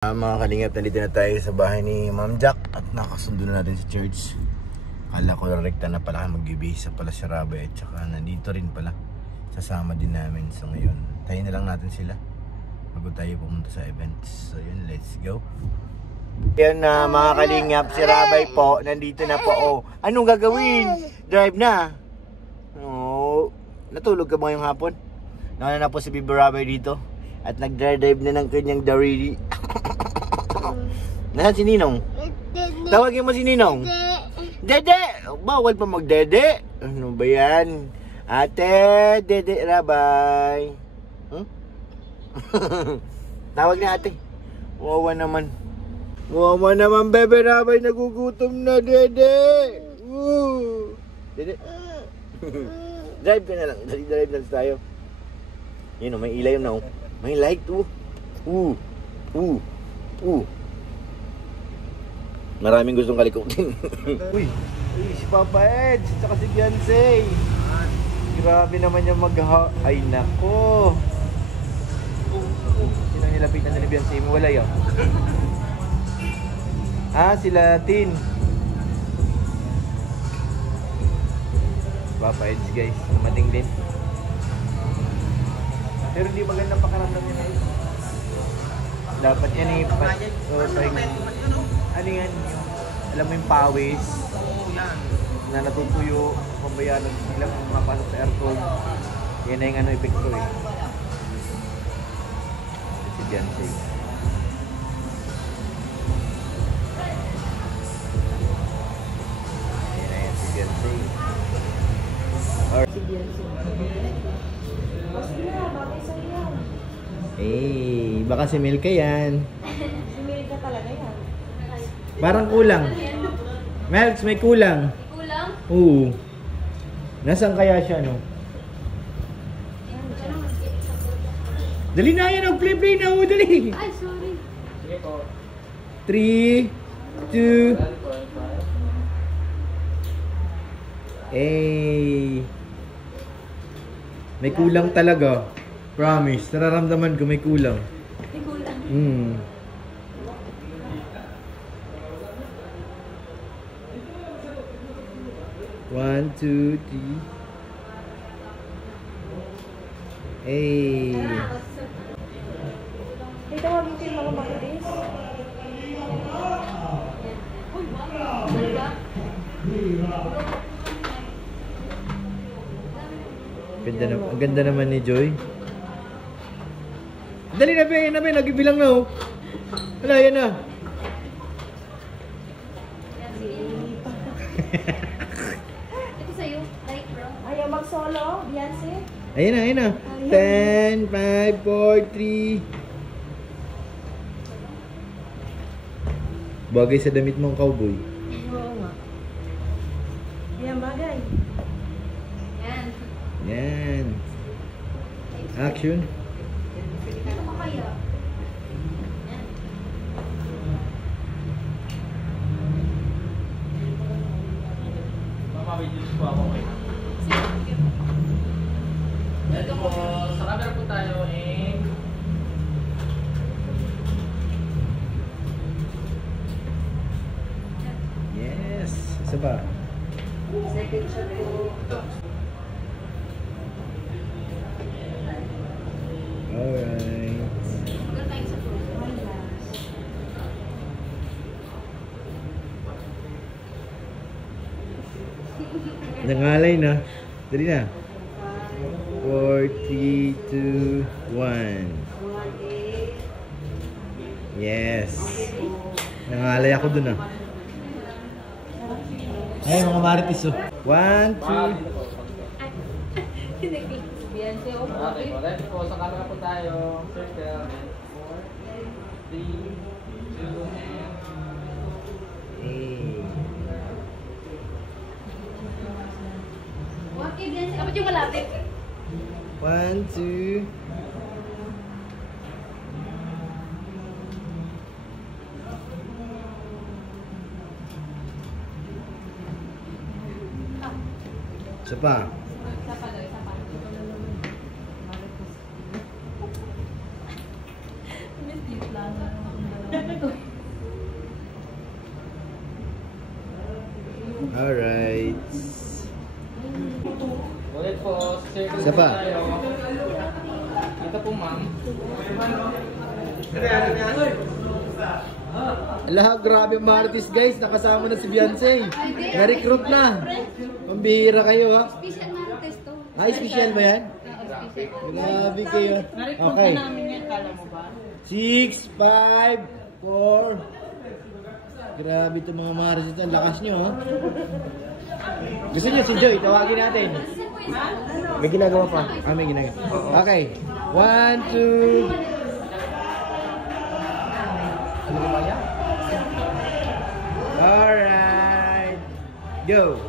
Mga kalingap, nandito na tayo sa bahay ni Ma'am Jack at nakasundo na natin sa church. Kala ko rekta na pala mag-ibisa pala si Rabay at saka nandito rin pala. Sasama din namin. So ngayon, tayo na lang natin sila bago tayo pumunta sa events. So yun, let's go. Yan na mga kalingap, si Rabay po, nandito na po. Oh, anong gagawin? Drive na. Oh, natulog ka ba ngayong hapon? Nauna na po si Bibi Rabay dito at nag-drive na ng kanyang darili. Nasaan si Ninong? Tawagin mo si Ninong. Dede! Bawal pa mag-dede. Ano ba yan? Ate, Dede Rabay. Huh? Tawag na ate. Wawa naman. Wawa naman, Bebe Rabay. Nagugutom na, Dede. Dede. Drive ka na lang. Drive lang tayo. Yun o, may ilay na o. May light o. Maraming gustong kalikutin. Uy, si Papa Ed, saka si Beyonce. Grabe naman yung ay nako. Sino nilapitan na ni Beyonce? Wala yun. Sila Tin. Papa Ed guys, mating din. Pero hindi magandang pakaramdam niya guys. Dapat yan ano yan? Alam mo yung pawis na natutuyo, pambayaan silang mapasok sa aircon. Yan na yung ano epekto eh. Si Beyonce. Yan na yan si Beyonce. Si Beyonce. Eh, baka si Milka yan. Si Milka talaga yan. Parang kulang. Melks, may kulang. Kulang? Oo. Nasaan kaya siya, no? Dali na yan, play na. Dali. Ay, sorry. 3, 2. Eh. May kulang talaga. Promise. Nararamdaman ko may kulang. May kulang. 1, 2, 3. Hey. Ito tawagin ko yung mga makilis. Uy, wow. Ang ganda naman ni Joy. Dali na, Ben. Nagbibilang na, oh. Wala, yan na. Ito sa'yo. Like, bro. Ayaw mag-solo, Beyonce. Ayun na. 10, 5, 4, 3. Bagay sa damit mong cowboy. Oo nga. Yan bagay. Yan. Action. Ito pa kaya? Mama-videos po ako ngayon. Ito po, sa camera po tayo and Yes. Isa ba? Second shot po. Alright. Maganda tayo sa pro. One last. Nangalay na. Dali na. 4, 3, 2, 1. Yes. Nangalay ako dun, Ay, mga maritis, 1, 2. Beyonce, oh. okay, ready po, sa camera po tayo. Circle. 4, 3, 2, Hey. Okay, Beyonce. Kapag yung malapit. 1, 2. Isa pa. Isa pa daw, isa pa. Miss Disla. Alright. Ulit po, circle Isa pa. tayo. Ito po, ma'am. Ala, grabe ang Martis guys. Nakasama na si Beyonce. Na-recruit na. Pambihira kayo ha. Special Martes to. Ay, special ba yan? Grabe kayo. Okay. 6, 5, 4. Grabe itong mga Martis. Ang lakas nyo ha. Gusto nyo si Joy? Tawagin natin. May ginagawa pa. May ginagawa. Okay. 1, 2. Alright. Go.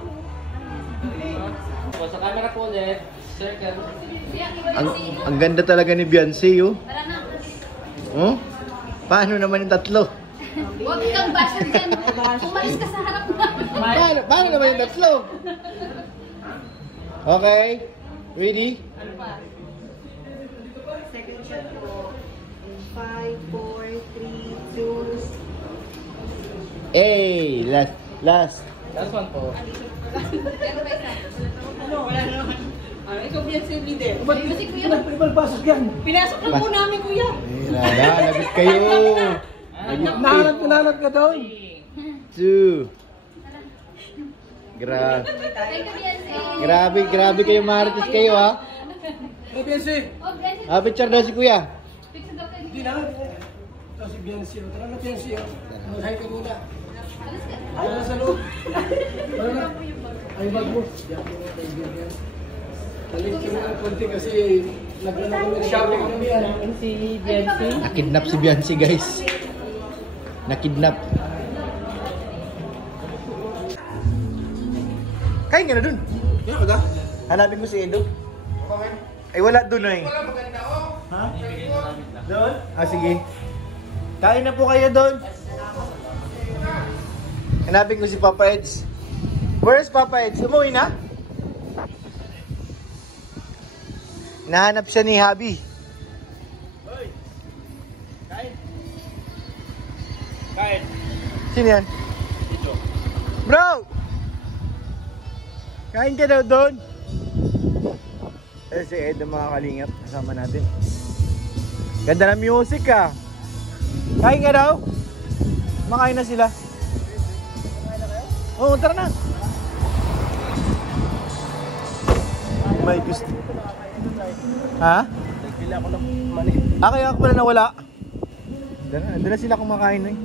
So, sa camera po ulit, circle. Ang ganda talaga ni Beyonce, oh. Tara na. Oh? Paano naman yung tatlo? Huwag kang basher dyan. Umalis ka sa harap na. Paano naman yung tatlo? Okay. Ready? Second shot po. 5, 4, 3, 2. Hey, last. Last one po. Ikaw yan si leader. Music mo yun. Pinasok lang po namin, kuya. Hey, lagot kayo. Nahanap ka doon. 2. Thank you, Beyonce. Grabe kayo Martis kayo, ha? Oh, Beyonce. Picture daw si Kuya. Picture daw kayo. Hindi na. Ito si Beyonce. Tara na Beyonce. Mag-hi ka muna. Alas ka. Ayaw na sa loob. Ay, bag mo. Balik ko na konti kasi nagano kami ng shopping kami yan. Si Beyonce. Nakidnap si Beyonce, guys. Nakidnap. Kain ka na dun. Hanapin mo si Edo. Ay, wala dun eh. Ha? Doon? Sige. Kain na po kayo doon. Hanapin ko si Papa Eds. Where's Papa Eds? Umuwi na? Nahanap siya ni Habi. Kain. Sino yan? Bro! Kain ka daw doon. Si Ed ang mga kalingap. Kasama natin. Ganda ng music ah. Kain ka daw? Makain na sila. Oo, tara na. May gusto. Ha? Nagpila ako ng mali. Kaya ako pala nawala. Doon na sila kumakain eh.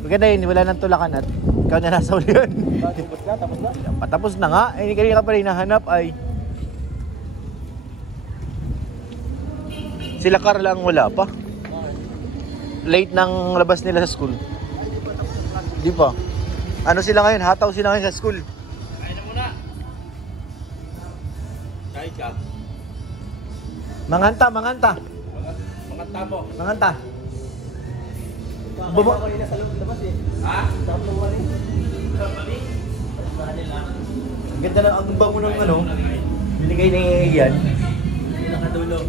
Maganda yun, wala nang tulakan at ikaw na nasa ulihan. Tapos na, tapos na. Patapos na nga. Eh, kanina ka pa rin nahanap ay... Sila Carla ang wala pa. Late nang labas nila sa school. Di pa. Ano sila ngayon? Hataw sila ngayon sa school. Kain na muna. Kain ka. Manganta. Mga tabo. Manganta. Baba ko rin sa loob labas eh. Ha? Sarap ng mali. Mali? Ang ganda lang ang bango ng ano. Binigay ni Ian. Nakadulo.